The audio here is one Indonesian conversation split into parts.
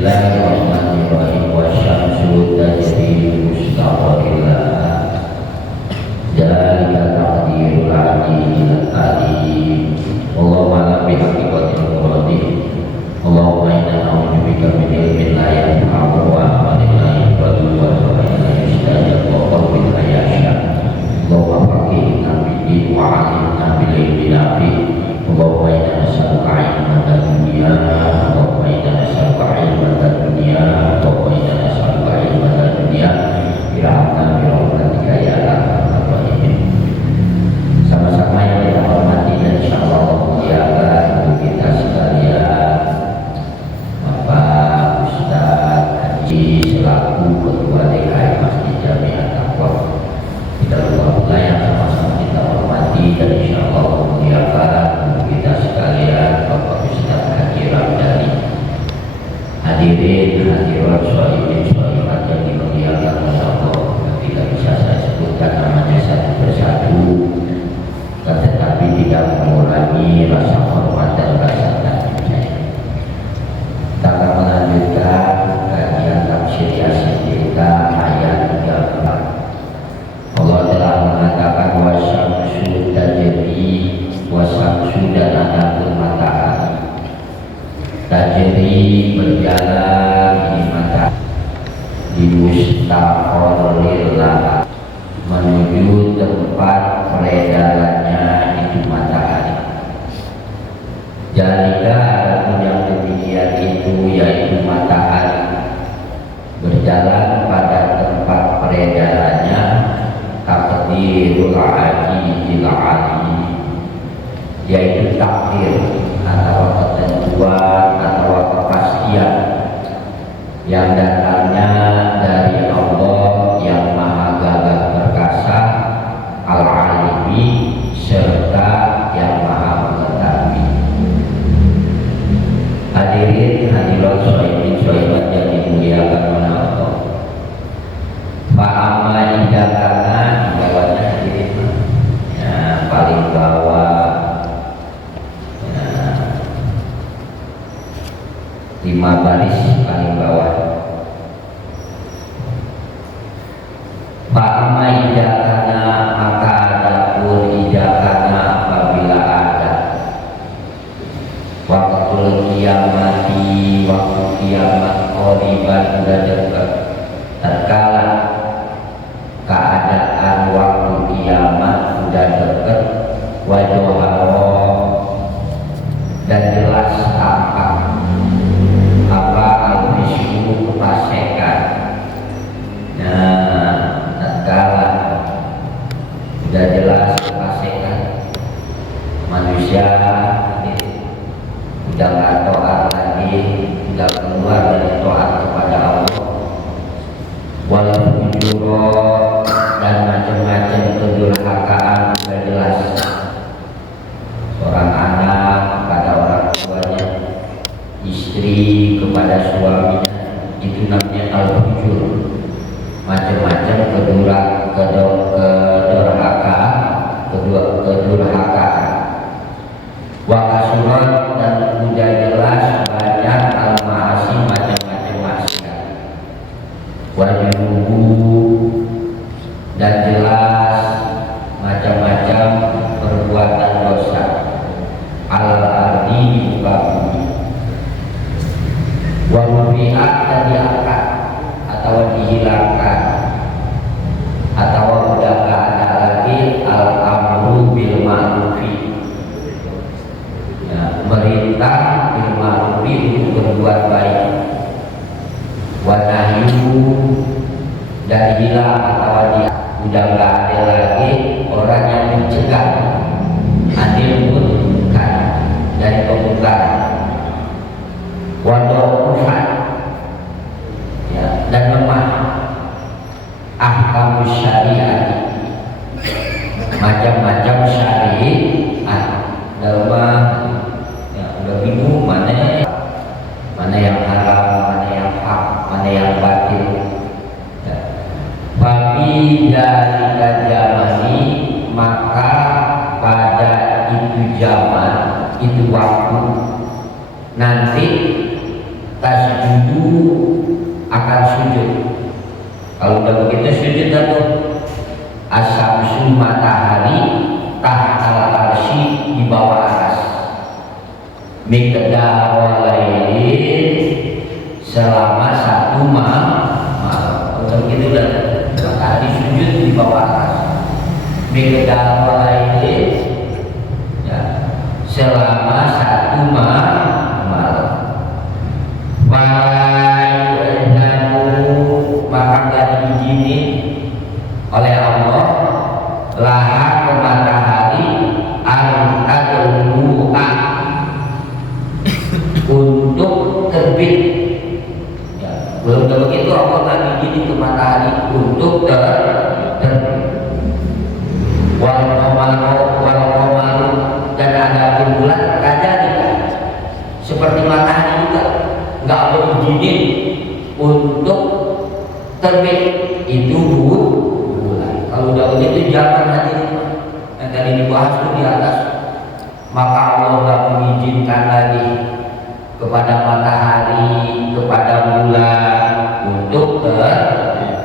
Bismillahirrahmanirrahim. Wasyamsu tajri li mustaqarrin laha. Dzalika taqdirul azizil alim. Allahumma la bihaqiqatil muradi. Allahumma inna na'udzubika min ilmin la yanfa'u wa amalin la yanfa'u wa du'ain la yustajab wa qalbin la yakhsha. Allahumma faqihna fid-din wa 'allimna bil ilmi nafi'. Allahumma inna nas'aluka 'ilman dunya. Allahumma inna nas'aluka 'ilman dunya. Allahumma inna nas'aluka 'ilman dunya. Birahmatika ya arhamar rahimin. Sama-sama yang kita hormati dan insyaallah Allah muliakan untuk kita sekalian, Bapak Ustaz Haji selaku Ketua DKM Masjid Jami'at Taqwa, kita lupa yang sama-sama kita hormati dan insyaallah Allah muliakan untuk kita sekalian, Bapak Ustaz Haji Ramdhani. Hadirin hadirat sholihin sholihat yang dimuliakan oleh Allah, tidak bisa saya sebutkan namanya satu persatu, tetapi tidak mengurangi rasa hormat dan rasa takjub saya. Kita akan melanjutkan kajian tafsir Yasin kita ayat 34. Allah telah mengatakan wasyamsu tajri, wasyamsu dan adapun matahari tajri berjalan di mata di mustaqarril laha, menuju tempat peredarannya itu matahari. Jalika adapun yang demikian itu yaitu matahari berjalan pada tempat peredarannya takdirul azizil alim, yaitu takdir atau ketentuan atau kepastian yang datangnya dari Allah yang maha gagah perkasa, al-alimi, serta yang maha mengetahui. Hadirin hadirat sholihin sholihat yang dimuliakan oleh Allah. Fa'amma idakana, di bawahnya hadirin ya, paling bawah ya, 5 baris paling bawah. Fa'amma idakana, maka adapun idakana apabila ada waktu kiamati, waktu kiamat qoriban sudah dekat, terkala keadaan waktu kiamat sudah dekat, wajoharo dan jelas tampak apa al-fisyu kefasikan. Nah, tatkala sudah jelas kefasikan, manusia sudah nggak taat lagi, sudah keluar dari taat kepada Allah, wal fujuro dan macam-macam kedurhakaan sudah jelas. Seorang anak kepada orang tuanya, istri kepada suaminya, itu namanya al-fujur. Macam-macam kedurhakaan. Wa kasurat dan sudah jelas banyak al-ma'asi, macam-macam maksiat. Wa junubu dan jelas macam-macam perbuatan dosa. Al-ardi di muka bumi. Wa rufi'at dan diangkat atau dihilangkan, atau udah gak ada lagi al-amru bil ma'rufi, ya, merintah bil ma'rufi untuk berbuat baik. Wa nahyu dan hilang atau dia udah gak ada lagi orang yang mencegah anil munkar dari kemungkaran. Wa dha'ufan ya, dan lemah ahkam syariat, macam-macam syariat lemah ya, udah bingung mana yang haram, mana yang hak, mana yang batil ya. Babi dari zamani, maka pada itu zaman, itu waktu nanti tasjudu tasjudu akan sujud. Kalau udah begitu sujud tuh. Asyamsu matahari tahtal arsy di bawah aras. Miqdar walailin selama 1 malam. Kalau begitu udah matahari sujud di bawah aras. Miqdar walailin ya, selama 1 malam. Maka gak diizinin oleh Allah laha ke matahari al-tadlu'a untuk terbit ya, belum begitu Allah gak diizinin ke matahari untuk terbit. Wal qamaru dan ada bulan kadalika seperti matahari juga nggak berizinin untuk terbit itu bulan. Kalau udah begitu jangan hadirin yang tadi dibahas itu di atas, maka Allah nggak mengizinkan lagi kepada matahari, kepada bulan untuk terbit.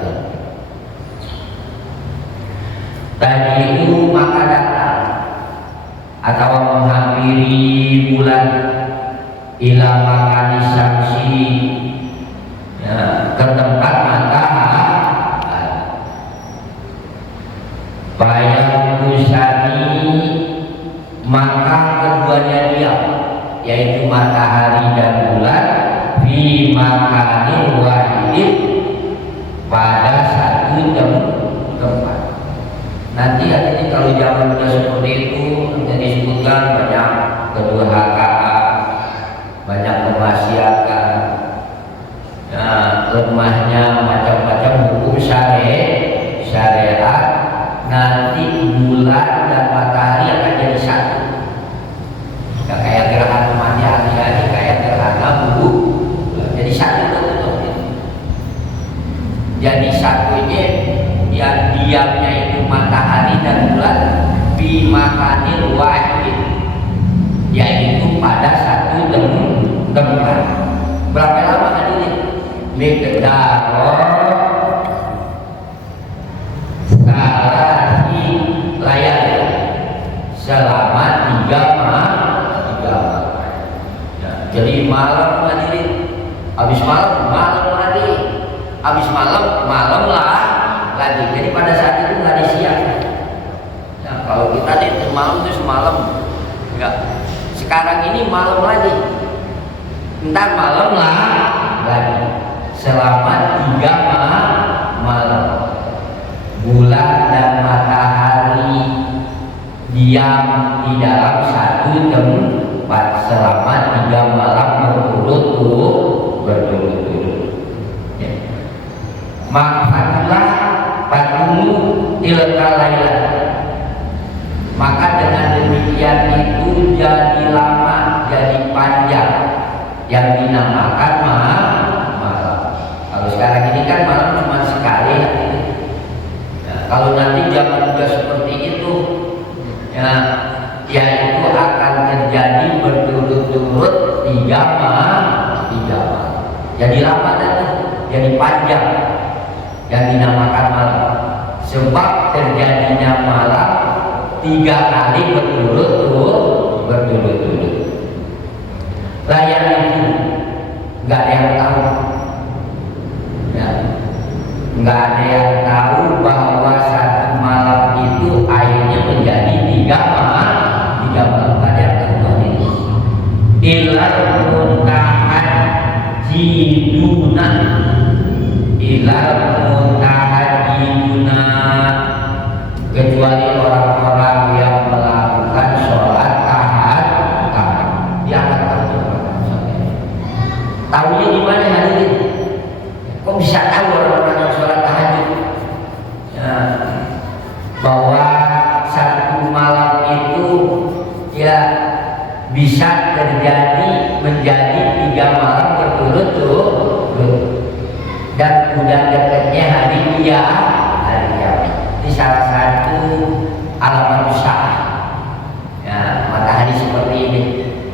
Tadi itu maka datang atau menghampiri bulan ila makani syamsi ya, ke tempat matahari bayang kusani maka keduanya diam, yaitu matahari dan bulan fi makanin wahid pada satu tempat. Nanti ini kalau zaman sudah seperti itu yang disebutkan banyak kedurhakaan, banyak kemaksiatan, lemahnya macam-macam hukum syariat. Nanti bulan dan matahari akan jadi satu. Gak kayak gerhana matahari, kayak gerhana bulan. Jadi satu betul. Jadi satunya yang diamnya itu matahari dan bulan bi makanil wahid, yaitu pada satu tempat. Berapa lama hadirin? Miqdar salasi layar selama 3 malam. Ya, jadi malam hadirin, habis malam lagi, habis malam lagi. Jadi pada saat itu nggak ada siang. Nah, kalau kita di malam itu semalam, enggak. Sekarang ini malam lagi, entar malam lagi. Selama 3 malam, bulan dan matahari diam di dalam satu tempat selama 3 malam berturut-turut. Ya. Makanya Patumu tilka lailah, maka dengan demikian itu jadi lama, jadi panjang, yang dinamakan malam. Kalau sekarang ini kan malam cuma sekali. Nah, kalau nanti zaman juga seperti itu, ya itu akan terjadi berturut-turut 3 malam. Jadi lama nanti, jadi panjang, yang dinamakan malam. Sebab terjadinya malam 3 kali berturut-turut. Layar itu nggak ada yang tahu, ya, nggak ada yang tahu bahwa satu malam itu akhirnya menjadi 3 malam. Nggak ada yang tahu ini. Ilal muntahan jiduna, ilal muntahadina, kecuali orang-orang yang melakukan sholat tahajud. Dia akan tahu. Tahunya di mana hadirin? Kok bisa tahu orang-orang yang sholat tahajud? Ya, bahwa satu malam itu ya bisa terjadi menjadi 3 malam berturut-turut. Dan udah dekatnya hari kiamat. Ini salah satu alamat usaha. Ya, matahari seperti ini.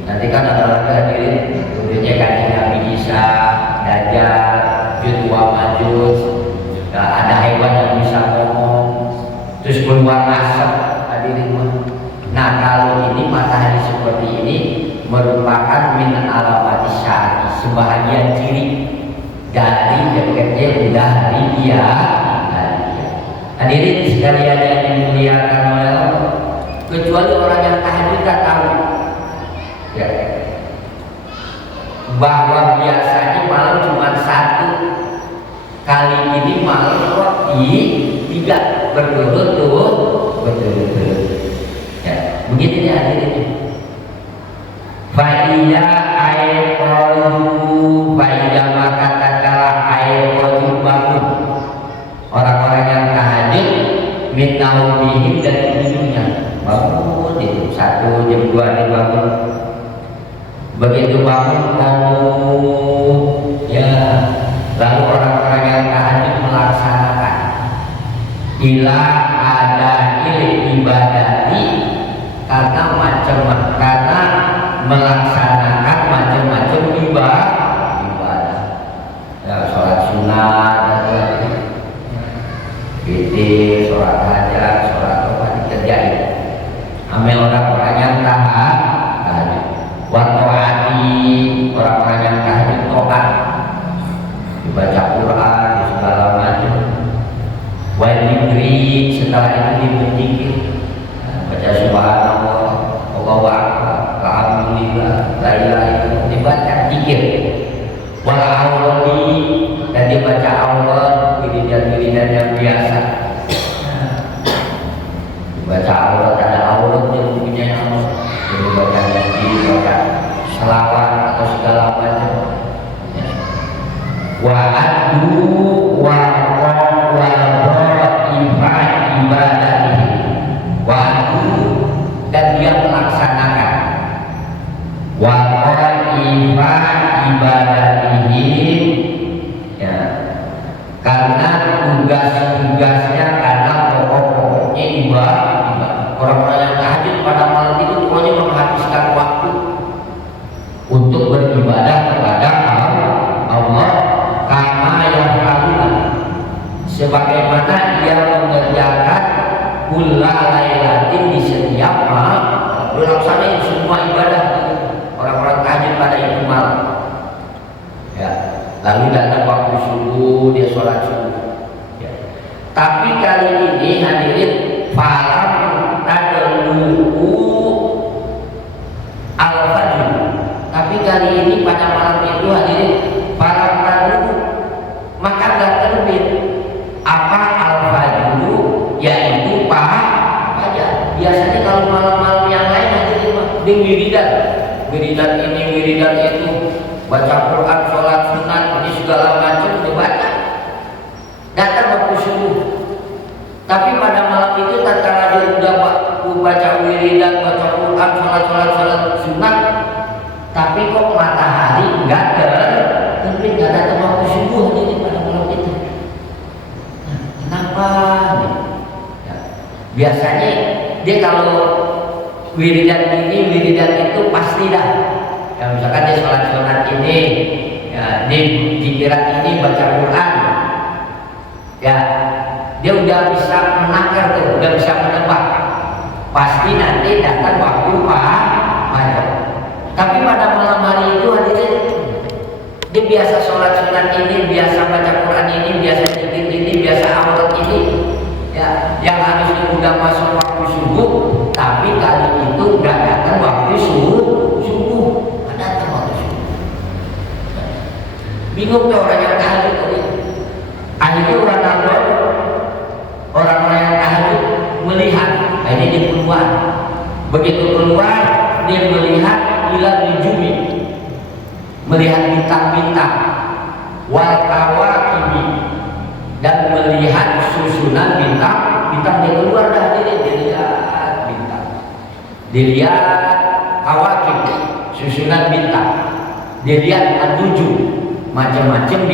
Nanti kan ada lagi hadirin, turunnya Kanjeng Nabi Isa dan keluar asap hadirin. Nah kalau ini matahari seperti ini merupakan min alamati syari, sebahagian ciri dari dekatnya udah hari dia. Hadirin sekalian yang dimuliakan oleh Allah, kecuali orang yang tahajud tak tahu ya, bahwa biasanya malam cuma satu kali, ini malam kok tiga berturut-turut ya, begitu ya hadirin. Faiya air kodu, faiya maka tatkala air kodu bangun orang-orang yang tahajud minnaumihim dari tidurnya, bangun itu 1 jam 2 dia bangun. Begitu bangun kamu ya, lalu orang-orang yang tahajud melaksanakan ila ada ibadati, karena melaksanakan macam-macam ibadah ya, sholat sunat, witir, sholat hajat, sholat apa dikerjain. Ambil orang-orang yang tahajud. Waktu hati orang-orang yang tahajud tobat, dibaca Quran, segala macam. Wajibri setelah itu diberdikir, baca subhanallah, Allahu akbar, alhamdulillah, la ilaha illallah, dibaca zikir. Wal auradi, dan dibaca aurat, wiridan-wiridan yang biasa. Dibaca aurat, ada aurat yang punya Allah, jadi baca zikir, baca selawat atau segala macam. Wa adu wa ibadatihi, wa adu, dan dia melaksanakan wa ibadatihi ya, karena tugas-tugasnya, karena pokok-pokoknya ibadah. Orang-orang yang tahajud pada malam itu pokoknya menghabiskan waktu untuk beribadah kepada Allah, kama yang lakukan sebagaimana dia mengerjakan kulla lailatin di setiap malam. Melaksanakan semua ibadah orang-orang tahajud pada itu malam ya. Lalu datang waktu subuh, dia sholat subuh ya. Tapi kali ini hadirin, falam tadlu'u al-fajr, tapi kali ini pada malam itu hadirin falam tadlu'u, maka gak terbit apa al-fajr, yaitu fajar. Biasanya kalau malam-malam yang lain hadirin di wiridan ini, wiridan itu, baca Quran, sholat sunat, ini segala macam dibaca, datang waktu subuh. Tapi pada malam itu tatkala dia udah baca wiridan, baca Quran, sholat sunat, tapi kok matahari enggak terbit, enggak datang waktu subuh ini pada malam itu. Nah, kenapa? Ya, biasanya dia kalau wiridan ini, wiridan itu pasti dah. Ya, misalkan dia sholat ini, ya, di pikiran ini baca Quran, ya, dia udah bisa menakar tuh, udah bisa menebak. Pasti nanti datang waktu fajar. Tapi pada malam hari itu hadirin, dia biasa sholat sunat ini, biasa baca Quran ini, biasa zikir ini, biasa aurat ini, ya, yang harusnya udah masuk waktu subuh, tapi kali itu udah datang waktu subuh, datang waktu subuh. Bingung tuh orang yang tahajud tadi. Akhirnya orang-orang yang tahajud melihat, ini dia keluar. Begitu keluar, dia melihat hilal nujumi, melihat bintang-bintang, wal kawakibi, dan melihat susunan bintang-bintang. Dia keluar dah, dia lihat bintang, dilihat kawakib, susunan bintang, dilihat an-nujum, macam-macam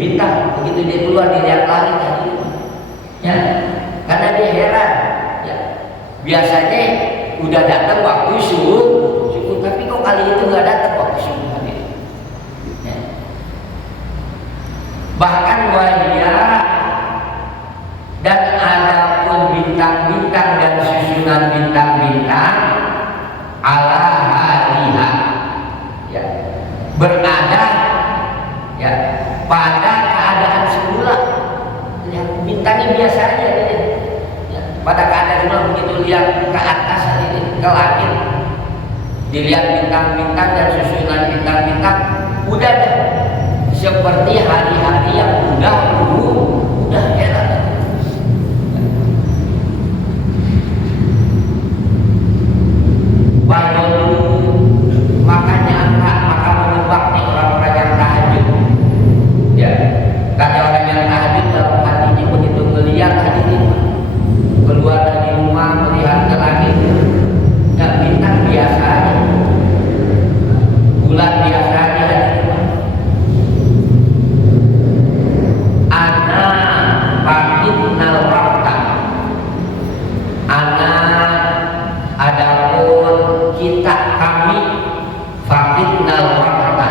bintang. Begitu dia keluar, dilihat langit tadi ya, karena dia heran ya. Biasanya udah datang waktu subuh, tapi kok kali itu nggak datang waktu subuh ya. Bahkan wajah dan ada pun bintang pada keadaan semula. Lihat bintangnya biasa aja ini. Ya, pada keadaan semula begitu lihat ke atas ini, ke langit, dilihat bintang-bintang dan susunan bintang-bintang, udah deh seperti hari-hari yang udah heran. Makanya maka menebak nih orang-orang yang tahajud. Ya, kata orang yang tahajud dalam hatinya begitu melihat hadirin keluar dari rumah melihat ke langit, nggak bintang biasa aja, bulan biasa aja. Ana fakitnal wakta, ana adapun kita kami fakitnal wakta,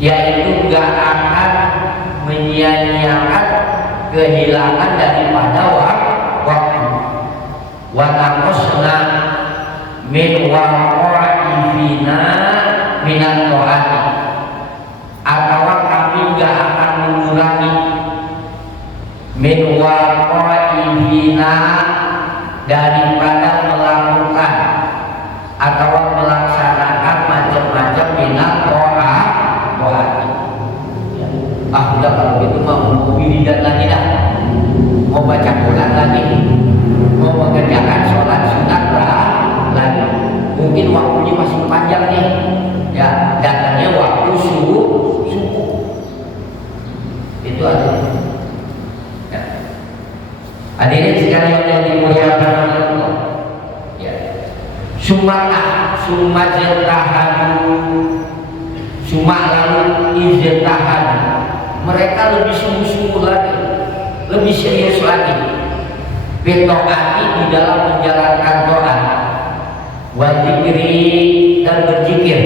yaitu gak akan menyia-nyiakan kehilangan daripada waktu. Wa naqasna min waqa'ifina minat ta'ati, atau kami gak akan mengurangi min waqa'ifina daripada melakukan atau melaksanakan macam-macam minat ta'ati. Udah kalau gitu mau wiridan lagi dah, mau baca Quran lagi, mau mengerjakan sholat sunat lagi. Mungkin waktunya masih panjang nih, ya datangnya waktu subuh. Itu aja. Ya. Hadirin sekalian yang dimuliakan oleh Allah. Ya. Summa lalu iztahadu. Mereka lebih sungguh-sungguh lagi, lebih serius lagi. Bitoati di dalam menjalankan doa, wajibri dan berzikir,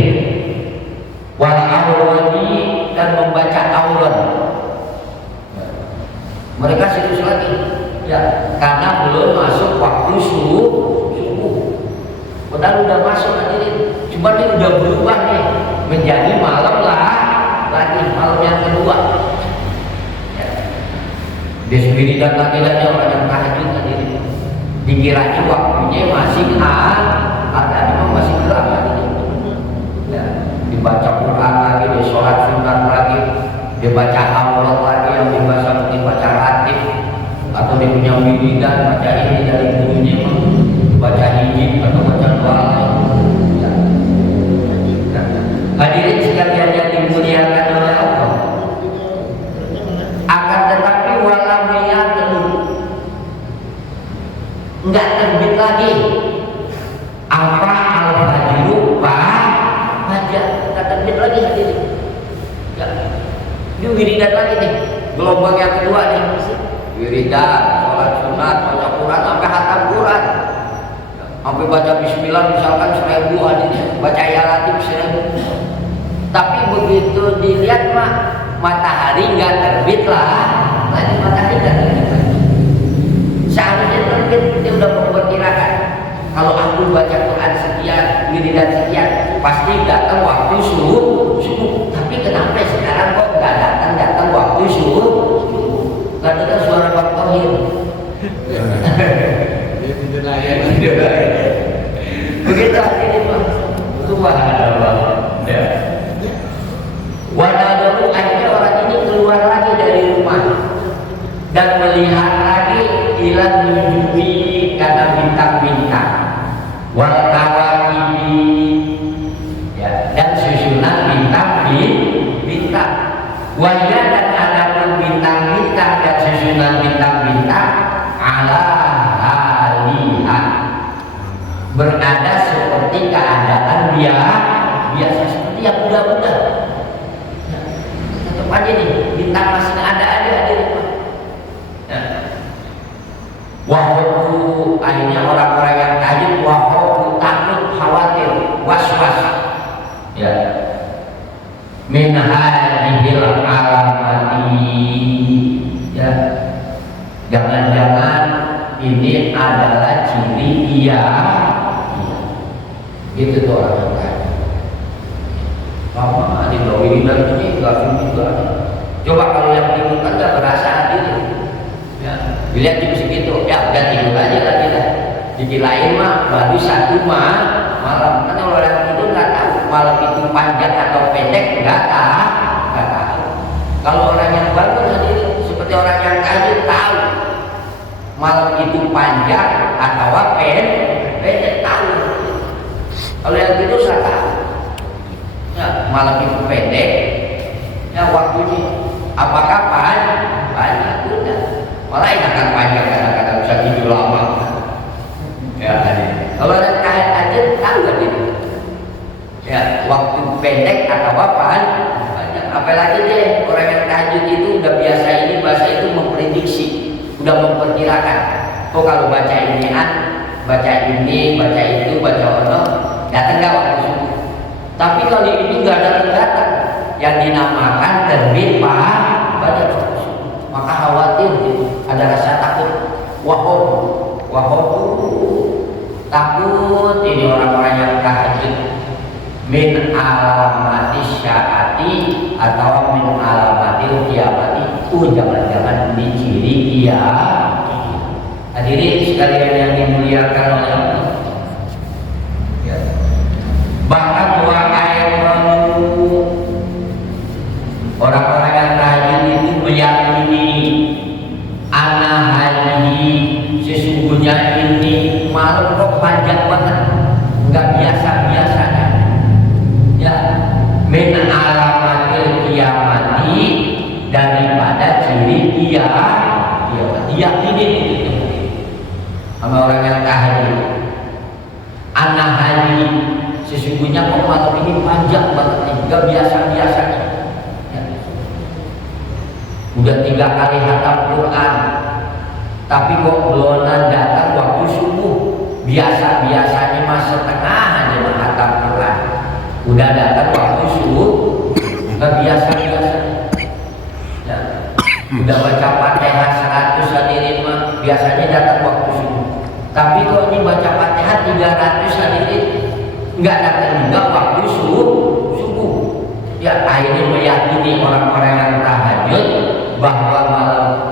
wal awradi dan membaca aurat. Mereka serius lagi, ya, karena belum masuk waktu subuh. Padahal udah masuk hadirin, cuma dia udah berubah nih menjadi malam lagi malam yang kedua. Ya. Dia sendiri dan laki-laki orang yang tahajud hadirin, dikiranya waktunya masih ada, memang masih gelap hadirin. Ya. Dibaca Quran lagi, dia sholat sunat lagi, dia baca aurat lagi yang dibaca mungkin baca ratib, atau dia punya wiridan baca ini dari gurunya, baca hijab atau baca doa lain. Ya. Nah, hadirin sekalian yang dimuliakan oleh Allah, akan tetapi walam yaqulu, enggak terbit lagi apa al-fajru fajar, enggak terbit lagi hadirin. Ya. Ini wiridan lagi nih, gelombang yang kedua nih, wiridan, sholat sunat, baca Quran sampai khatam Quran, sampai baca bismillah misalkan 1000 hadirin, baca ya latif 1000. Tapi begitu dilihat matahari nggak terbit lagi matahari nggak terbit lagi. Seharusnya terbit, dia udah memperkirakan kalau aku baca Quran sekian, wiridan sekian, pasti datang waktu subuh. Tapi kenapa sekarang kok nggak datang waktu subuh? Nggak dengar suara Pak Tohir. Begitu hadirin Pak. Subhanallah. Ya. Wadadahu, akhirnya orang ini keluar lagi dari rumah dan melihat lagi ilan nujumi, karena bintang-bintang, wal kawakibi, ya, dan susunan bintang-bintang, wajah dan adapun bintang-bintang dan susunan bintang-bintang ala haliha, berada seperti keadaan biasa, seperti yang mudah-mudah. Tetap aja nih, bintang masih ada aja. Wahoku, akhirnya orang-orang yang tahajud, wahoku takut, khawatir, was-was. Ya, min hadhil alamati, ya, jangan-jangan ini adalah ciri dia. Gitu tuh orang yang tahajud. Lama di bawah ini dan ini gak juga. lain mah baru satu malam. Karena orang itu nggak tahu malam itu panjang atau pendek, nggak tahu. Kalau orang yang bangun hadirin seperti orang yang tahajud tahu malam itu panjang atau pendek, tahu. Kalau yang tidur nggak tahu. Ya, malam itu pendek, ya waktunya apakah panjang? Udah, malah enakan panjang, kadang-kadang bisa tidur lama. Ya, kalau ada tahajud tahu kan itu. Ya, waktu pendek atau panjang. Apalagi deh orang yang tahajud itu udah biasa ini bahasa itu memprediksi, udah memperkirakan. Oh kalau baca ini baca ini, baca itu, baca ono, datang nggak waktu subuh. Tapi kalau ini nggak datang, yang dinamakan terbit pada subuh. Maka khawatir gitu, ada rasa takut. Wahoo, takut ini orang-orang yang tahajud. Min alamati syaati atau min alamati kiamati. Jangan-jangan ini ciri hadirin sekalian yang dimuliakan oleh Allah. Ya. Bahkan orang-orang yang tahajud itu meyakini sesungguhnya ini malam kok panjang banget, nggak biasa-biasanya. Ya, min alamatil kiamati, daripada ciri kiamat. Diyakini itu sama orang yang tahajud. Anahani, sesungguhnya kok malam ini panjang banget nih, nggak biasa-biasanya. Ya. Udah 3 kali hatam Quran, tapi kok belum datang waktu subuh. Biasa-biasanya mas setengah aja hatam Quran, udah datang waktu subuh, nggak biasa-biasa. Ya. Udah baca Fatihah 100 hadirin mah biasanya datang waktu subuh. Tapi kalau ini baca Fatihah 300 hadirin nggak datang juga waktu subuh. Ya, akhirnya meyakini orang-orang yang tahajud bahwa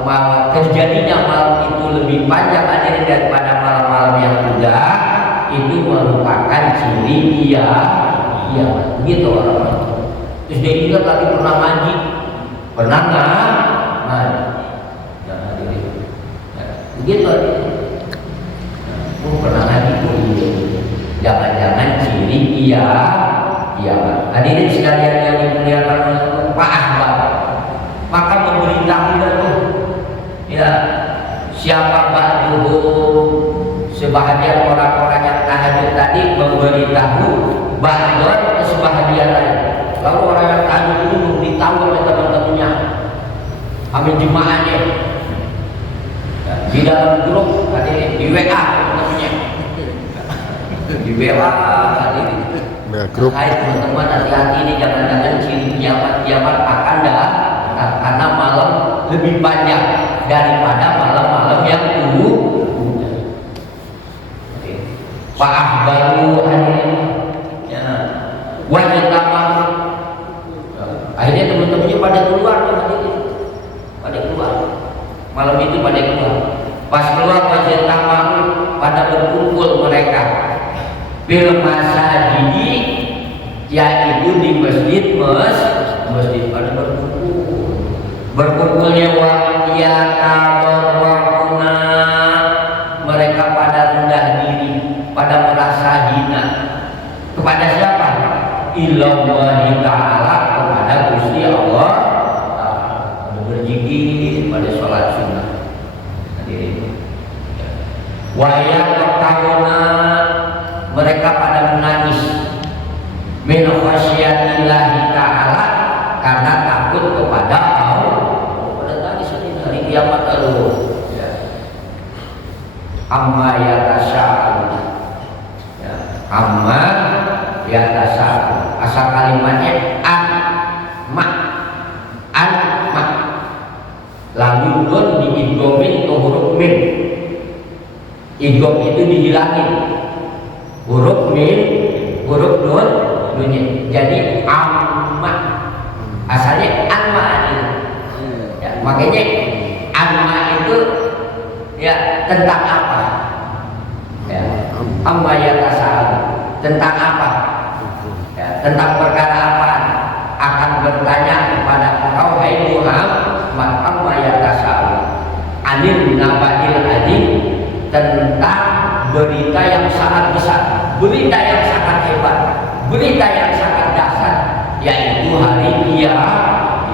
malam terjadinya malam itu lebih panjang hadirin daripada malam-malam yang udah, itu merupakan ciri begitu orang-orang. Terus dia ingat lagi pernah ngaji, pernah nggak ngaji, ya hadirin. Ya, begitu hadirin. Pernah ngaji pun jangan-jangan ciri hadirin sekalian yang dimuliakan oleh Pak Ahmad, maka memberitahu tuh ya siapa ba'duhum, sebahagian orang-orang yang tahajud tadi memberitahu ba'dun ke sebahagian lain. Lalu orang yang tahajud itu memberitahu oleh teman-temannya, ambil jemaahnya ya, di dalam grup hadirin, di WA namanya, di WA hadirin. Grup. Hai teman-teman, hati-hati ini jangan-jangan ciri kiamat akan datang karena malam lebih panjang daripada malam-malam yang dulu. Pak baru hadirin ya, wajib tamam. Akhirnya teman-temannya pada keluar tuh hadirin, pada keluar malam itu, pada keluar. Pas keluar wajib tamam, pada berkumpul mereka bil masjid, yaitu di masjid pada berkumpulnya waqiyata warwahuna, mereka pada rendah diri, pada merasa hina. Kepada siapa? Ilallahi ta'ala, kepada Gusti Allah. Pada berzikir, pada sholat sunnah. Wa yaqta'una, mereka pada menangis min khasyatillahi ta'ala, karena takut kepada Allah. Pada tangis hari kiamat. Ya. Amma yatasa'un, ya. Amma yatasa'un, asal kalimatnya an-ma, lalu nun diidgomin ke huruf min. Idgom itu dihilangin huruf min, huruf nunnya, jadi amma, asalnya anma itu ya, makanya anma itu ya tentang apa ya, amma yatasa'al, tentang apa? Ya, tentang perkara apa akan bertanya kepada engkau hai Muhammad, amma yatasa'al anil naba'il adzim, tentang berita yang sangat besar, berita yang sangat hebat, berita yang sangat dahsyat, yaitu hari kiamat.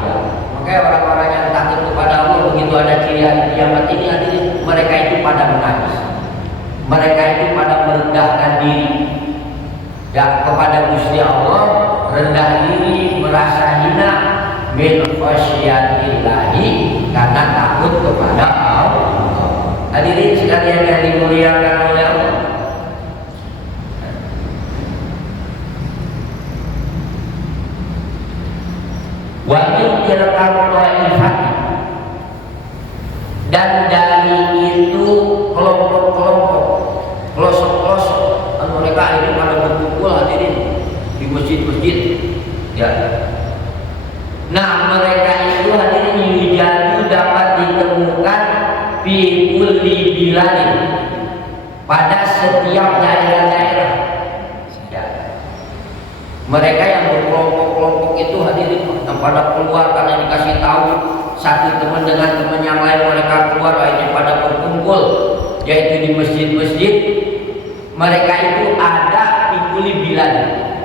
Makanya orang-orang yang takut kepada Allah begitu ada ciri hari kiamat ini, mereka itu pada menangis, mereka itu pada merendahkan diri ya kepada Gusti Allah, rendah diri, merasa hina min khasyatillahi, karena takut kepada Allah. Hadirin sekalian yang dimuliakan oleh Allah, wa min tilkal taifati, dan dari itu kelompok-kelompok, pelosok-pelosok, mereka ini pada berkumpul hadirin di masjid-masjid ya. Nah mereka itu hadirin yujadu dapat ditemukan fi kulli biladin, pada setiap daerah-daerah ya. Mereka yang berkelompok-kelompok itu hadirin yang pada keluar karena dikasih tahu satu teman dengan teman yang lain, mereka keluar akhirnya pada berkumpul yaitu di masjid-masjid. Mereka itu ada di kulli bilad,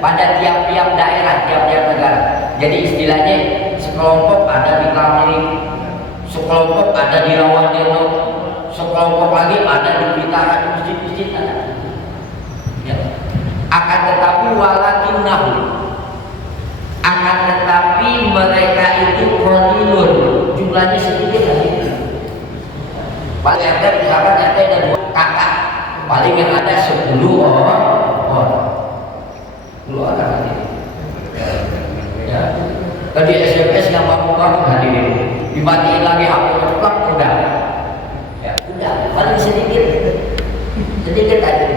pada tiap-tiap daerah, tiap-tiap negara. Jadi istilahnya sekelompok ada di Kamiri, sekelompok ada di Rawadeno, sekelompok lagi ada di Blitar, di masjid-masjid ada ya. Akan tetapi walakinnahu, akan tetapi mereka itu qalilun, jumlahnya sedikit lagi. Paling ada misalkan ada dua kakak, paling yang ada 10 orang. 10 orang hadirin. Ya. Tadi SMS yang bangun-bangun hadirin, dimatiin lagi HP-nya ceplak, udah. Ya, udah, paling sedikit aja.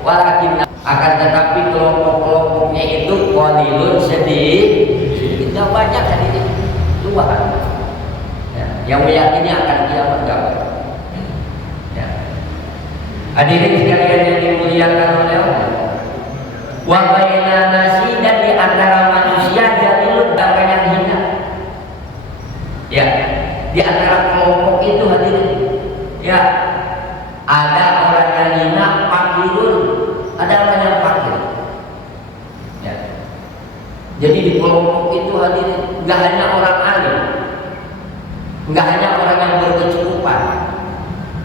Walakin akan tetapi kelompok-kelompoknya itu qalilun, sedikit, tidak banyak hadirin. Tuhan ya, yang meyakini akan kiamat kabar. Ya. Hadirin sekalian yang dimuliakan oleh Allah, wa baina nasi, dan di antara manusia jahilun, bahkan yang hina. Ya, di antara kelompok itu hadirin, ya, ada orang yang hina, fakirun, ada orang yang fakir. Ya. Jadi di kelompok itu hadirin, nggak hanya orang alim, nggak hanya orang yang berkecukupan,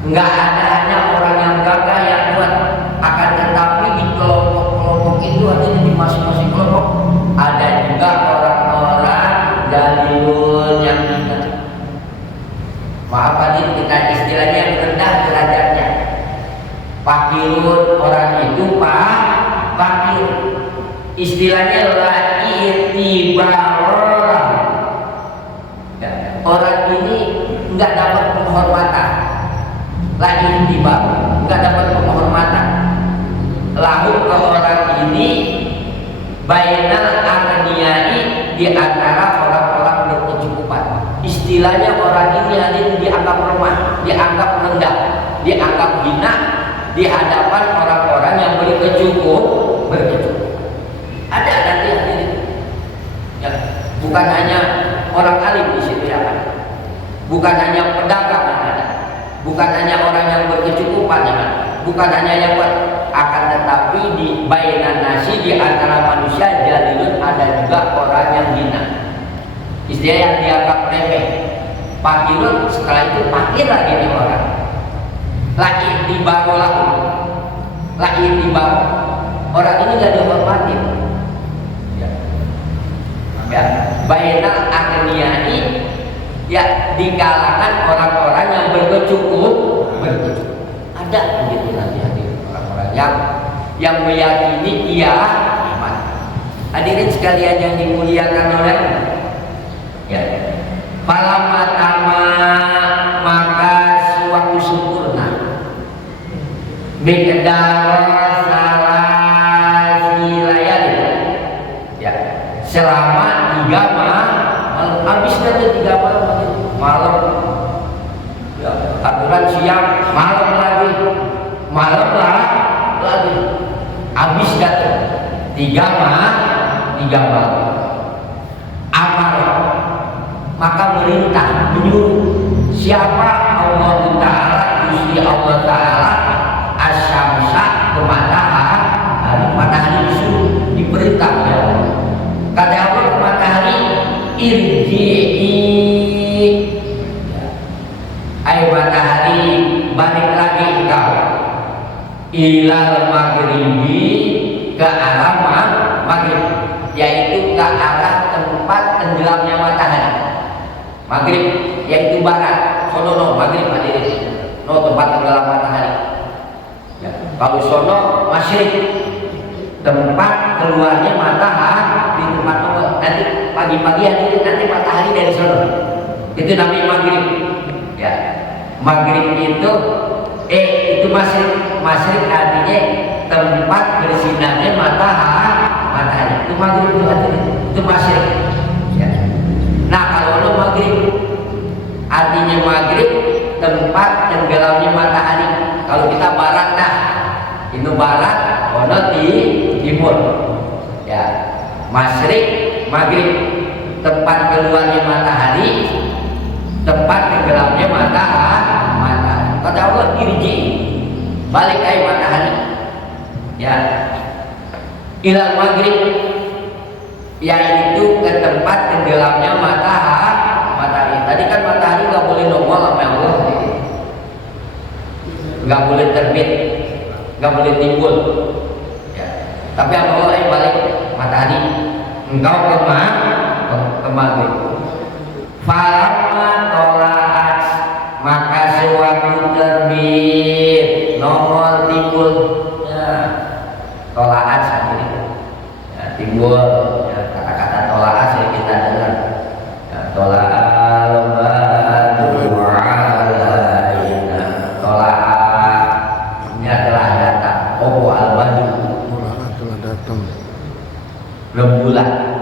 nggak ada hanya orang yang gagah yang kuat, akan tetapi di kelompok-kelompok itu hadirin, di masing-masing kelompok ada juga orang-orang dalilun yang hina. Maaf hadirin, kita istilahnya yang rendah derajatnya. Fakirun, orang itu fakir, istilahnya la itibar. Ya, orang ini nggak dapat penghormatan, la itibar, nggak dapat penghormatan. Lalu ke orang ini bainal aghniyai, di antara orang-orang berkecukupan. Istilahnya orang ini hadirin dianggap lemah, dianggap rendah, dianggap hina di hadapan orang-orang yang berkecukupan. Ada nanti hadirin ya, bukan hanya orang alim di situ yang ada, bukan hanya pedagang yang ada, bukan hanya orang yang berkecukupan yang ada, bukan hanya yang buat, akan tetapi di bainan nasi, di antara manusia jahilun, ada juga orang yang hina, istilah yang dianggap remeh. Fakirun, setelah itu fakir lagi nih orang, lagi tibarolah, orang ini gak dihormati ya. Bainal aghniyai, ya, di kalangan orang-orang yang berkecukupan. Ada begitu nanti hadirin, orang-orang yang meyakini kiamat. Hadirin sekalian yang dimuliakan oleh ya, falamma tama, maka sewaktu sempurna miqdar salasi layali, ya, selama 3 malam, habis nanti 3 malam ya, aturan siang, malam lagi, malam lagi, tiga malam. Amar, maka merintah, menyuruh siapa Allah Ta'ala, Gusti Allah Ta'ala, asyamsa ke matahari disuruh, diperintah ya. Kata Allah ke matahari, irji'i, ayo matahari balik lagi engkau ilal maghribi, ke arah maghrib, yaitu ke arah tempat tenggelamnya matahari. Maghrib yaitu barat, sono maghrib hadirin, tempat tenggelam matahari ya. Kalau sono masyrik, tempat keluarnya matahari, di tempat nanti pagi-pagi hadirin, nanti matahari dari sono, itu namanya maghrib ya. Maghrib itu masyrik artinya tempat bersinarnya matahari, itu maghrib itu hadirin, itu masyrik ya. Nah kalau lo maghrib artinya maghrib tempat tenggelamnya matahari. Kalau kita barat dah, itu barat, ono di timur ya. Masyrik, maghrib tempat keluarnya matahari, tempat tenggelamnya matahari. Kata Allah, irji, balik air matahari ya, ilal maghrib, yaitu ke tempat tenggelamnya matahari. Tadi kan matahari nggak boleh nongol sama Allah, nggak boleh terbit, nggak boleh timbul ya. Tapi Allah balik matahari, engkau ke maghrib. Falamma tola'at, maka sewaktu terbit nongol timbul ya. Tola'at sendiri ya, timbul ya. Kata-kata tola'at sering kita dengar ya, tola'al badru alaina, tola'atnya telah datang, al-badru telah datang, rembulan.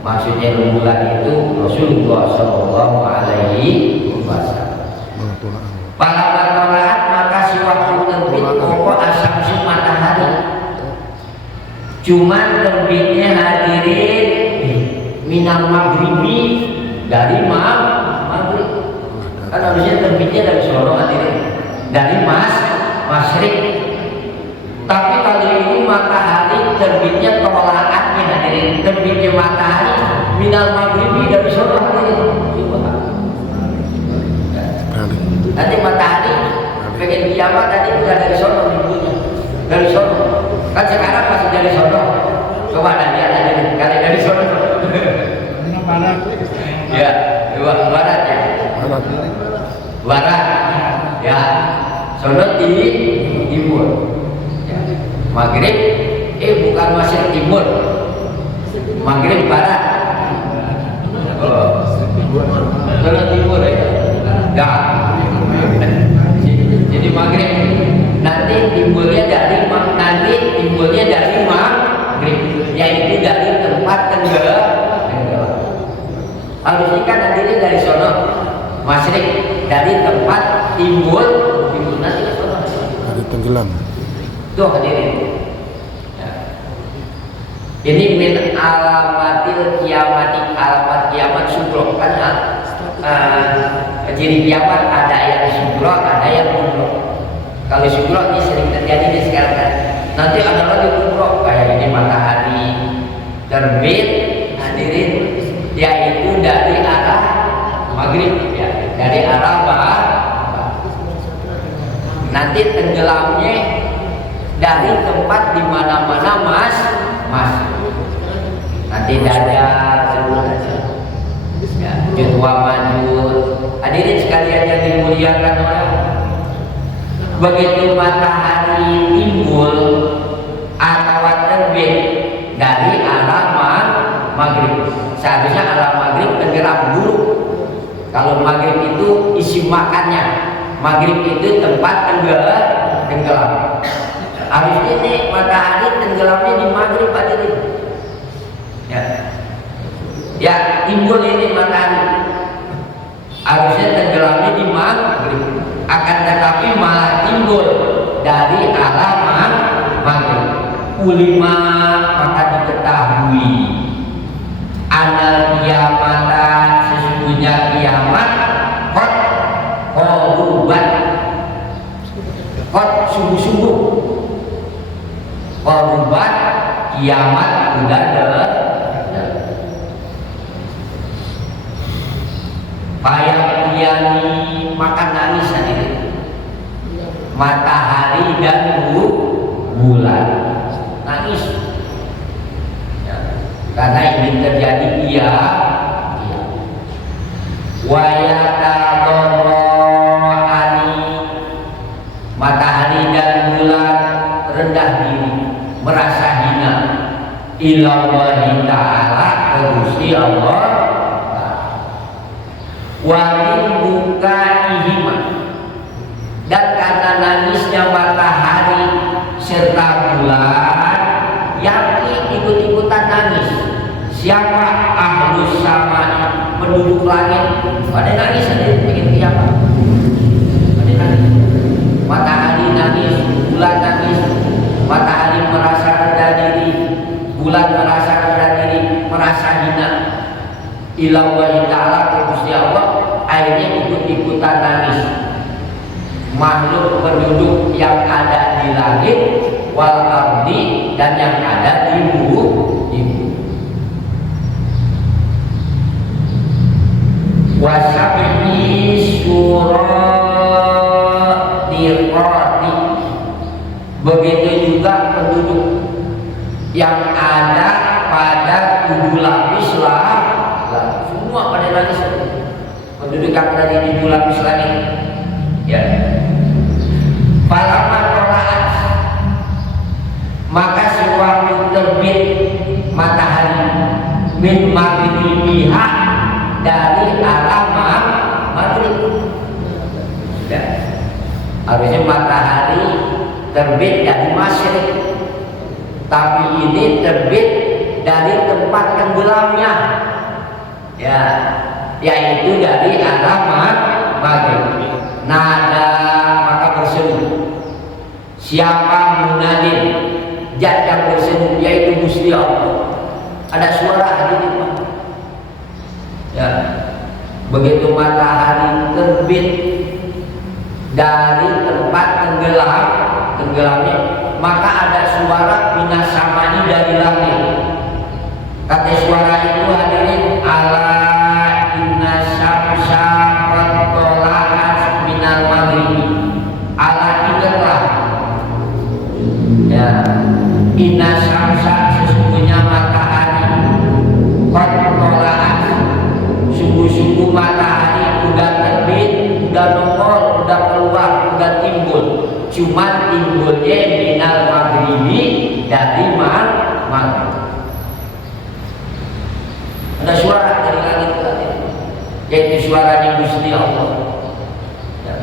Maksudnya rembulan itu Rasulullah Shallallahu Alaihi Wasallam. Para tolaat, maka si waktu terbit pokok asamsi matahari. Cuman terbitnya hadirin minal maghribi, dari maghrib. Kan harusnya terbitnya dari sono hadirin, dari masyrik. Tapi kali ini matahari terbitnya tolaatnya hadirin, terbitnya matahari minal maghribi, dari sono hadirin. Nanti matahari pengen kiamat tadi bukan dari sono minggunya, dari sono. Kan sekarang masih dari sono. Coba lihat aja kali dari sono. Ya, barat ya. Barat. Ya. Sono di timur. Ya. Maghrib bukan masih timur. Maghrib barat. Oh. Sono timur ya. Nah. Jadi maghrib nanti timbulnya dari maghrib, yaitu dari tempat tenggelam. Harusnya kan nanti dari sono masyrik, dari tempat timbul nanti ke sono dari tenggelam. Tuh hadirin ya. Ini min alamatil kiamati, alamat kiamat subro kan. Ciri kiamat ada yang subro, ada yang kubro. Kalau subro ini sering terjadi di sekarang kan. Nanti ada lagi kubro, kayak ini matahari terbit hadirin, yaitu dari arah maghrib ya, dari arah barat. Nanti tenggelamnya dari tempat di mana-mana mas. Nanti dada ya, jadwa majud. Hadirin sekalian yang dimuliakan Allah, begitu matahari timbul atau terbit dari arah maghrib, seharusnya arah maghrib tenggelam dulu. Kalau maghrib itu isi makannya, maghrib itu tempat tenggelam. Harusnya ini matahari tenggelamnya di maghrib hadirin ya, timbul ini matahari harusnya tenggelamnya di maghrib, akan tetapi malah timbul dari arah maghrib. ulima maka diketahui anal kiamata sesungguhnya kiamat kot korubat kot sungguh-sungguh korubat kiamat udah dekat. Fayaqiyani maka nangis sendiri matahari dan bulan nangis ya, karena ingin terjadi iya wayatadorro'ani matahari dan bulan rendah diri merasa hina ilallahi ta'ala ke Gusti Allah wamin bukaihima dan karena nangisnya matahari serta bulan yakin ikut-ikutan nangis siapa ahlus sama penduduk langit pada nangis sendiri bikin kiamat pada nangis matahari nangis bulan nangis matahari merasa rendah diri bulan merasa rendah diri merasa hina ilallahi ta'ala ke Gusti Allah akhirnya ikut-ikutan nangis makhluk penduduk yang ada di langit wal ardi dan yang ada di bumi wasabihi suradiqati begitu juga penduduk yang ada pada 7 lapis lah semua pada nangis penduduk yang ada di 7 lapis langit ya falamma tola'at maka sewaktu terbit matahari min maghribiha dari arah maghrib ya. Harusnya matahari terbit dari masyriq tapi ini terbit dari tempat tenggelamnya ya yaitu dari arah maghrib nada maka berseru siapa munadin zat yang berseru yaitu Gusti Allah ada suara hadirin ya begitu matahari terbit dari tempat tenggelamnya maka ada suara minasamani dari langit kata suara itu hadirin ala inna syamsa qad tola'at minal maghribi ala ingatlah ya inna syamsa sesungguhnya matahari qad tola'at sungguh-sungguh matahari udah terbit udah nongol udah keluar udah timbul cuman timbulnya minal maghribi dari maghrib ada suara dari langit yaitu suaranya Gusti Allah ya.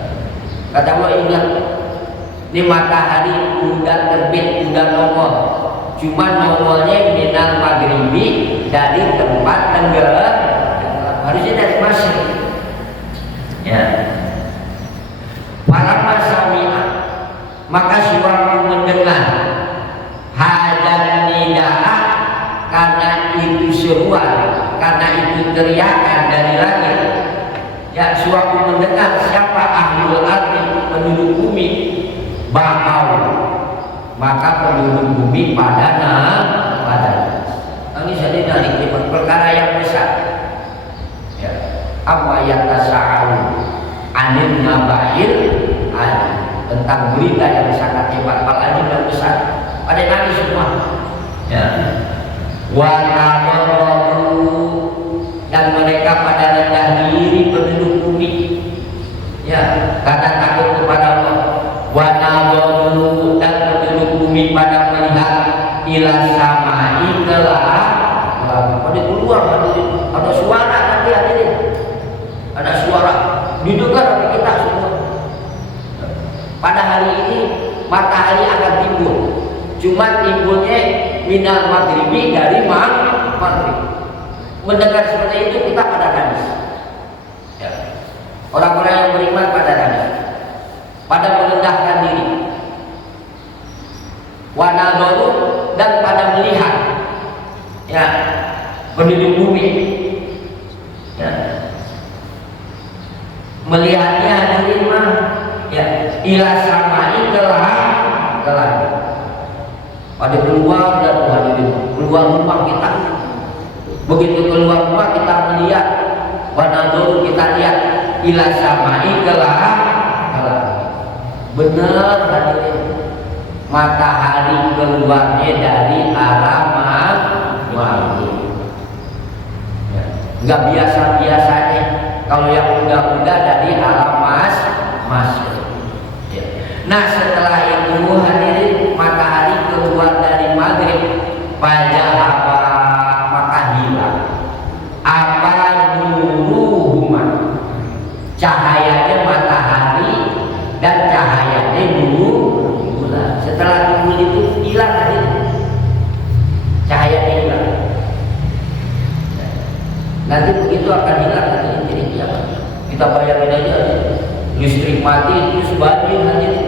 Kata Allah ingat ini matahari udah terbit udah nongol cuman nongolnya minal maghribi dari tempat tenggelam harusnya dari masyriq ya para masami'ah maka suaraku mendengar hadan nida'a karena itu seruan karena itu teriakan dari langit ya suaraku mendengar siapa ahlul ardi penduduk bumi bakau maka penduduk bumi pada ini jadi dari perkara yang besar ya apa yang tasa'alu anil nabail tentang berita yang sangat hebat apalagi yang besar pada nangis semua ya wanabaru dan mereka pada rendah diri penduduk bumi ya karena takut kepada Allah wanabaru dan penduduk bumi pada melihat ila samai telah pada keluar ada suara nanti hadirin ada suara didengar oleh kita semua pada hari ini matahari akan timbul cuma timbulnya minal maghribi dari maghrib mendengar seperti itu kita pada nangis ya. Orang-orang yang beriman pada nangis pada merendahkan diri wanadolu Melihatnya hadirin mah ya ila samai ke langit. Pada keluar dan hadirin keluar rumah kita. Begitu keluar rumah kita melihat, wanadzuru kita lihat ila samai ke langit. Benar hadirin, matahari keluarnya dari arah maghrib. Nggak biasa-biasanya. Kalau yang muda-muda dari arah masuk. Ya. Nah setelah itu hadirin matahari keluar dari maghrib, pada apa maka hilang. Apa nuruhuma, cahayanya matahari dan cahayanya bulan. Setelah timbul itu hilang hadirin, cahayanya hilang. Nanti begitu akan hilang hadirin. Jadi kiamat. Kita bayangin aja, listrik mati itu sebanjir hadirin.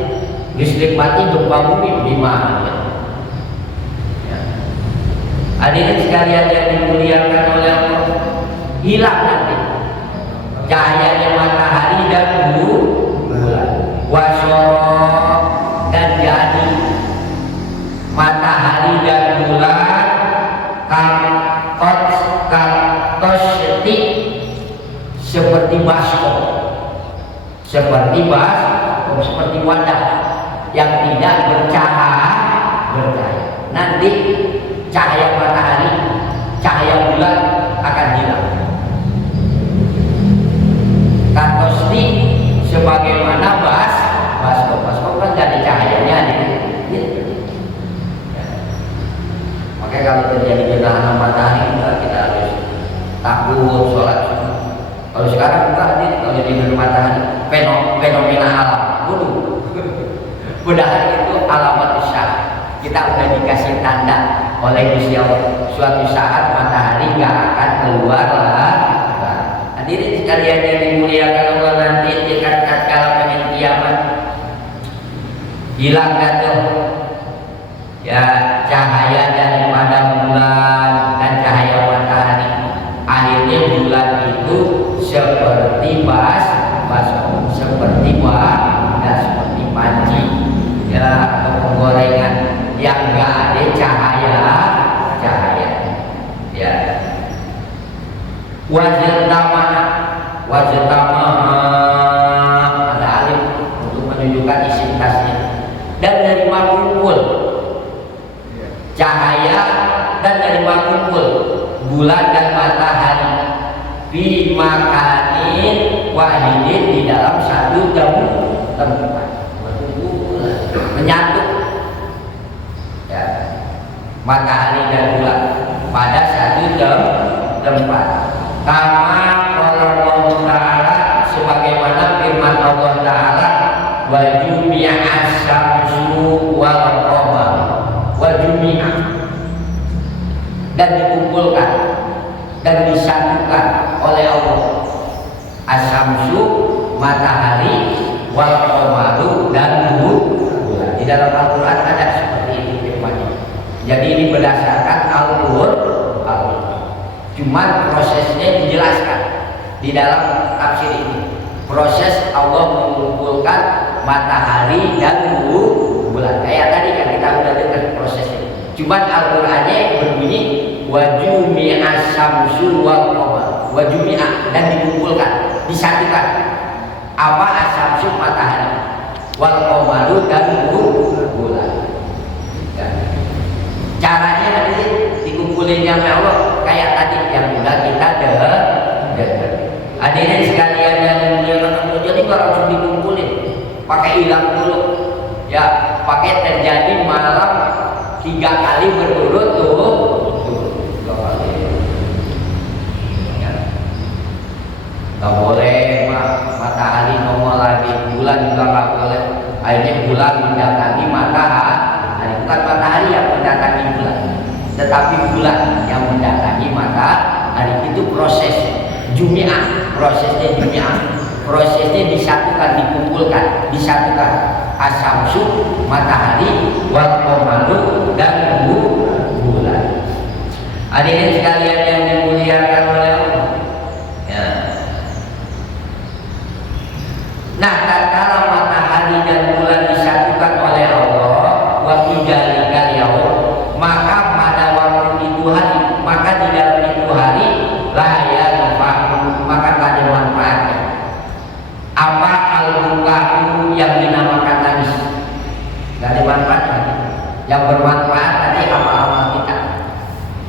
Listrik mati gempa bumi di mana? Ya. Hadirin sekalian yang dimuliakan oleh Allah, hilang nanti cahayanya matahari dan bulan. Wasorok dan jadi matahari dan bulan seperti baskom, seperti wadah yang tidak bercahaya. Nanti cahaya matahari, cahaya bulan akan hilang. Katosti sebagaimana baskom kan gak ada cahayanya. Makanya kalau terjadi gerhana matahari kita harus takut sholat. Kalau sekarang enggak nih, kalau di matahari fenomena alam. Padahal itu alamat syarat. Kita udah dikasih tanda oleh Gusti Allah. Suatu saat matahari nggak akan keluar lah. Hadirin sekalian yang dimuliakan Allah, nanti dekat kala pengen kiamat hilang tuh ya cahaya daripada bulan dan cahaya matahari. Akhirnya bulan itu seperti seperti dan seperti panci ya, atau penggorengan yang enggak ada cahaya ya. Wajah ada alif untuk menunjukkan isim tasnya. Dan dari kumpul cahaya dan dari kumpul bulan dan matahari fi makanin wahidin, di dalam satu tempat menyatu ya, matahari dan bulan pada satu tempat. Kama Allah Ta'ala, sebagaimana firman Allah Ta'ala, wa jumi'a as-samsu wal qamar, wa jumi'a, dan dikumpulkan dan disatukan oleh Allah as-samsu matahari, wal qamaru dan bulan. Di dalam Al-Quran ada seperti itu firmannya. Jadi ini berdasarkan Al-Quran. Cuman prosesnya dijelaskan di dalam tafsir ini. Proses Allah mengumpulkan matahari dan bulan. Kayak tadi kan kita udah dengar prosesnya. Cuman Al-Qur'annya berbunyi wajumi'as samsu wal qamar, wajumi'a, dan dikumpulkan, disatukan. Apa as-samsu matahari, wal qamaru dan bulan. Caranya nanti dikumpulinnya oleh Allah kayak tadi yang udah kita dengar. Hadirin sekalian yang dimuliakan Allah, jadi nggak langsung dikumpulin, pakai hilang dulu ya, pakai terjadi malam 3 kali berturut-turut. Nggak boleh matahari nongol lagi, bulan juga nggak boleh. Akhirnya bulan mendatangi matahari, bukan matahari yang mendatangi bulan, tetapi bulan yang mendatangi matahari. Itu proses jumi'ah, prosesnya jumi'ah, prosesnya disatukan, dikumpulkan, disatukan. As-samsu matahari, wal qamaru dan bulan. Hadirin sekalian yang dimuliakan oleh Allah ya. Nah, tatkala matahari dan bulan disatukan oleh Allah, wa fi dzalikal yaum, maka pada waktu itu hari, maka di dalam itu hari la yanfa'u, maka tak ada manfaatnya. Apa al-bukahu yang dinamakan nangis? Tidak ada manfaatnya. Yang bermanfaat tadi amal-amal kita.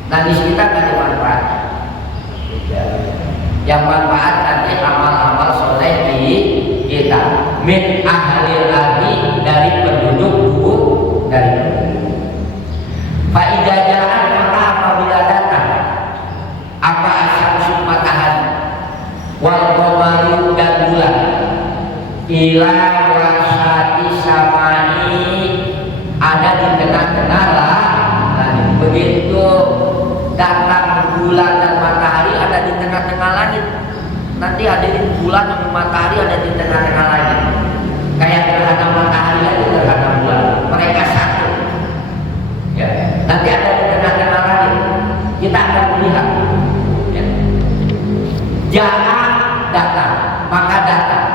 Nangis kita tidak ada manfaatnya. Yang manfaat nanti amal-amal soleh di kita. Min ahlil ardi, dari penduduk dari penduduk. Faidajaan, maka apabila datang apa asyamsu, matahari, wal qamaru, dan bulan, ila wasati samai, ada di tengah-tengah langit. Begitu datang bulan dan matahari ada di tengah-tengah langit. Nanti hadirin, bulan dan matahari ada di tengah-tengah langit. Kayak gerhana matahari dan gerhana bulan, mereka satu. Ya. Nanti ada di tengah-tengah langit. Kita akan melihat. Ya. Jangan datang, maka datang.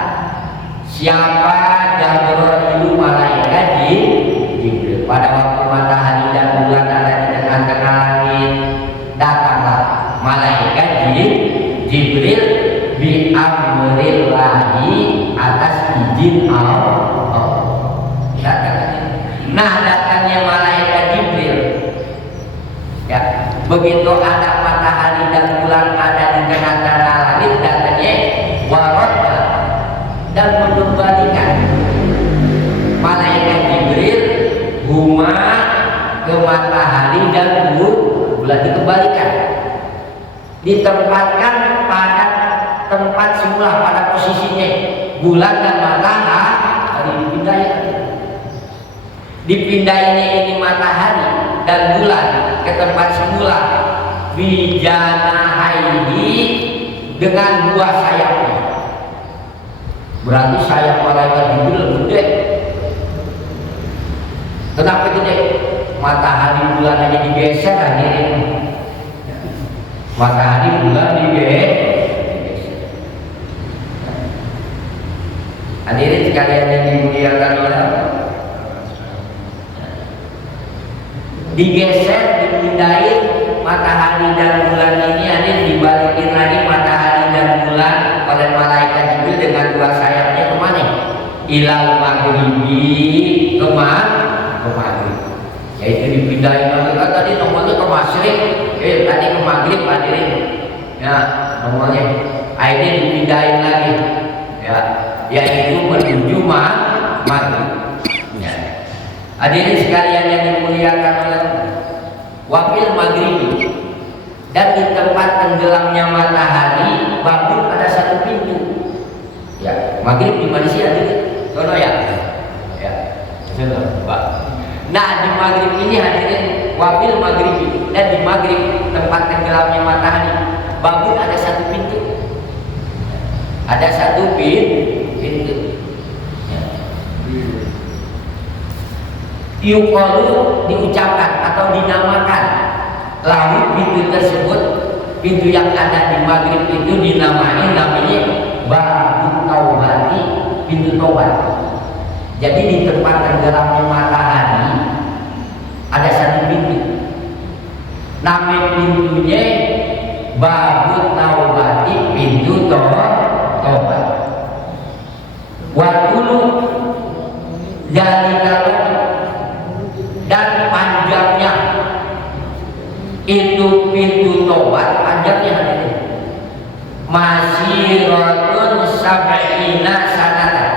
Siapa Jibril, malaikat Jibril. Pada waktu matahari dan bulan ada di tengah-tengah langit, datanglah malaikat Jibril bi amrillahi, atas izin Allah. Nah, datangnya malaikat Jibril, ya, begitu ada matahari dan bulan ada di tengah-tengah langit, datangnya waradda, dan mengembalikan malaikat Jibril huma ke matahari dan bulan, dikembalikan, ditempatkan pada tempat semula, pada posisinya. Bulan dan matahari dipindahnya ini matahari dan bulan ke tempat semula, bijanahaihi, dengan dua sayapnya. Berarti sayap malaikat Jibril gede. Kenapa gede? Matahari bulan aja digeser hadirin. Matahari bulan digeser. Hadirin sekalian yang dimuliakan oleh Allah, digeser, dipindahin matahari dan bulan ini, hadirin, dibalikin lagi matahari dan bulan oleh malaikat Jibril dengan dua sayapnya kemana? Ilal maghribi, ke maghrib. Yaitu dipindahin lagi, kan tadi nomornya ke masyrik, tadi ke maghrib hadirin. Ya, nomornya. Akhirnya dipindahin lagi. Ya, yaitu menuju maghrib. Ya. Hadirin sekalian yang dimuliakan oleh Allah, wafil maghribi, dan di tempat tenggelamnya matahari babun, ada satu pintu. Ya, maghrib di mana sih hadirin? Sono ya. Ya. Sono, Pak. Nah, di maghrib ini hadirin, wafil maghribi, dan di maghrib tempat tenggelamnya matahari babun, ada satu pintu. Ada satu pintu. Ya. Yuqalu, diucapkan atau dinamakan lahu, pintu tersebut, pintu yang ada di maghrib itu dinamai, namanya Babut Taubati, pintu taubat. Jadi di tempat tenggelamnya matahari ada satu pintu. Nama pintunya Babut Taubati, pintu taubat. Wakulu dari dalam, dan panjangnya itu pintu taubat, panjangnya masyiratun sab'ina sanatan,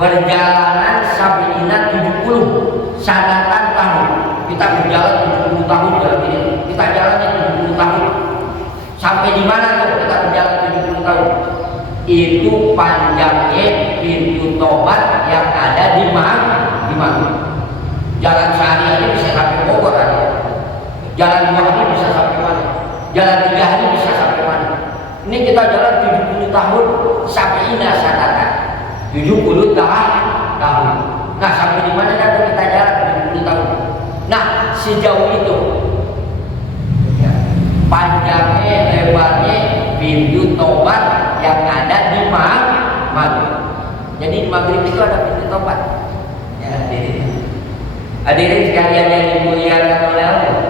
perjalanan sab'ina 70 sanatan tahun. Kita berjalan 70 tahun dalam ini. Kita jalannya 70 tahun. Sampai di mana tuh kita berjalan 70 tahun? Itu panjangnya pintu taubat yang ada di Maghrib. Jalan sehari aja bisa sampai Bogor aja. Jalan 2 hari bisa sampai mana? Jalan 3 hari bisa sampai mana? Ini kita jalan 70 tahun sampai ina sanatan. 70 tahun. Nah, sampai di mana kan kita jalan 70 tahun? Nah, sejauh itu ya, panjangnya, lebarnya pintu taubat yang ada di Maghrib. maghrib itu ada pintu tobat. Ya, hadirin sekalian yang dimuliakan oleh Allah.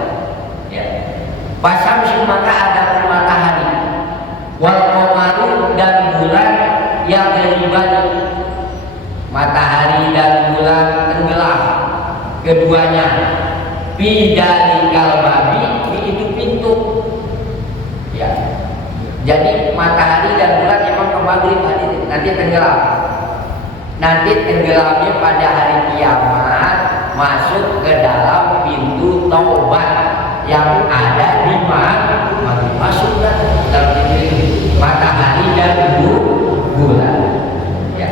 Ya. Wasyamsu maka ada matahari, wal qamaru dan bulan yang beribadi. Matahari dan bulan tenggelam keduanya. Bidalikal babi itu pintu. Ya. Jadi matahari dan bulan memang ke maghrib nanti tenggelam. Nanti tenggelamnya pada hari kiamat masuk ke dalam pintu taubat yang ada di maghrib. Masuk dalam pintu matahari dan bulan. Ya.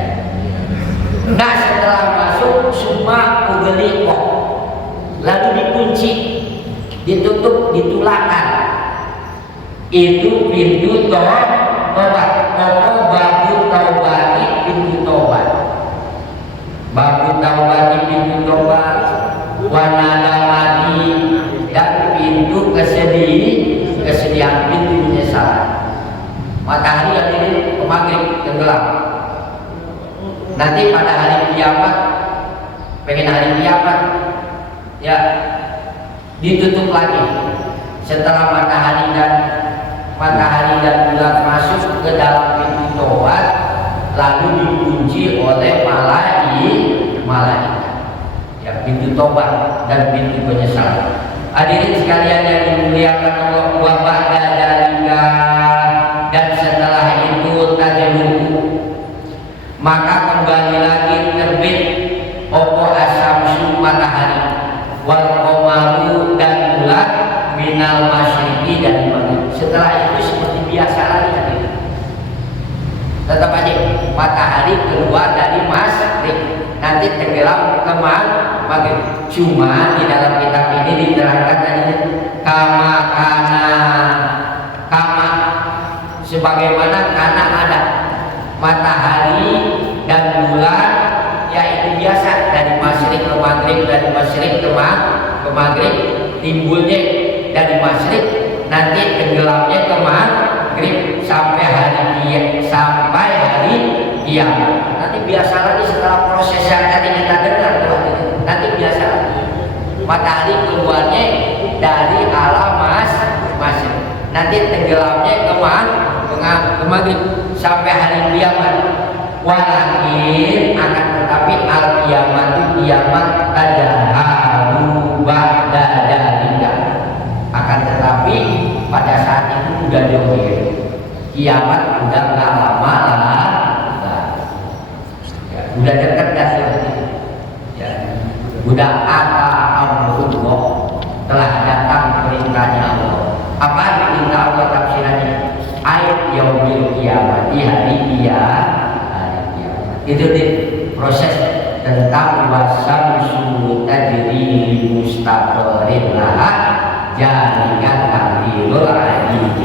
Nah setelah masuk semua kugeliko, lalu dikunci, ditutup, ditulakan. Itu pintu taubat. Babu taubati pintu taubat. Babu taubati pintu taubat. Wanadamati dan pintu kesedihan pintu penyesalan. Matahari yang ini ke maghrib tenggelam. Nanti pada hari kiamat, pengen hari kiamat, ya ditutup lagi. Setelah matahari dan bulan masuk ke dalam pintu taubat, lalu dikunci oleh malaikat. Ya, pintu taubat dan pintu penyesalan. Hadirin sekalian yang dimuliakan Allah, wa ba'da dzalika dan setelah itu tajlu maka kembali lagi terbit opo asyamsu matahari wal qamaru dan bulan minal masyriqi dan maghrib. Setelah itu seperti biasa lagi. Tetap aja matahari keluar dari masjid, nanti tenggelam ke maghrib. Cuma di dalam kitab ini diterangkan tadi kama sebagaimana karena ada matahari dan bulan yaitu biasa dari masyrik ke maghrib, dari masyrik ke maghrib, timbulnya dari masyrik, nanti tenggelamnya ke maghrib sampai hari kiamat. Nanti biasa lagi setelah proses yang tadi kita dengar, nanti biasa lagi matahari keluarnya dari alam masyrik, nanti tenggelamnya ke maghrib sampai hari kiamat. Walakin akan tetapi al kiamat itu kiamat tadaharu ba'da dzalika. Akan tetapi pada saat itu udah dohir, kiamat udah nggak lama lah, ya, udah dekat dah ya, udah ata amrullah, telah datang perintahnya Allah. Apa perintah Allah tafsirannya? Ayat yaumil kiamat, di hari kiamat. Itu proses tentang wasamsu tajri mustaqarrin laha jadikan takdirul adil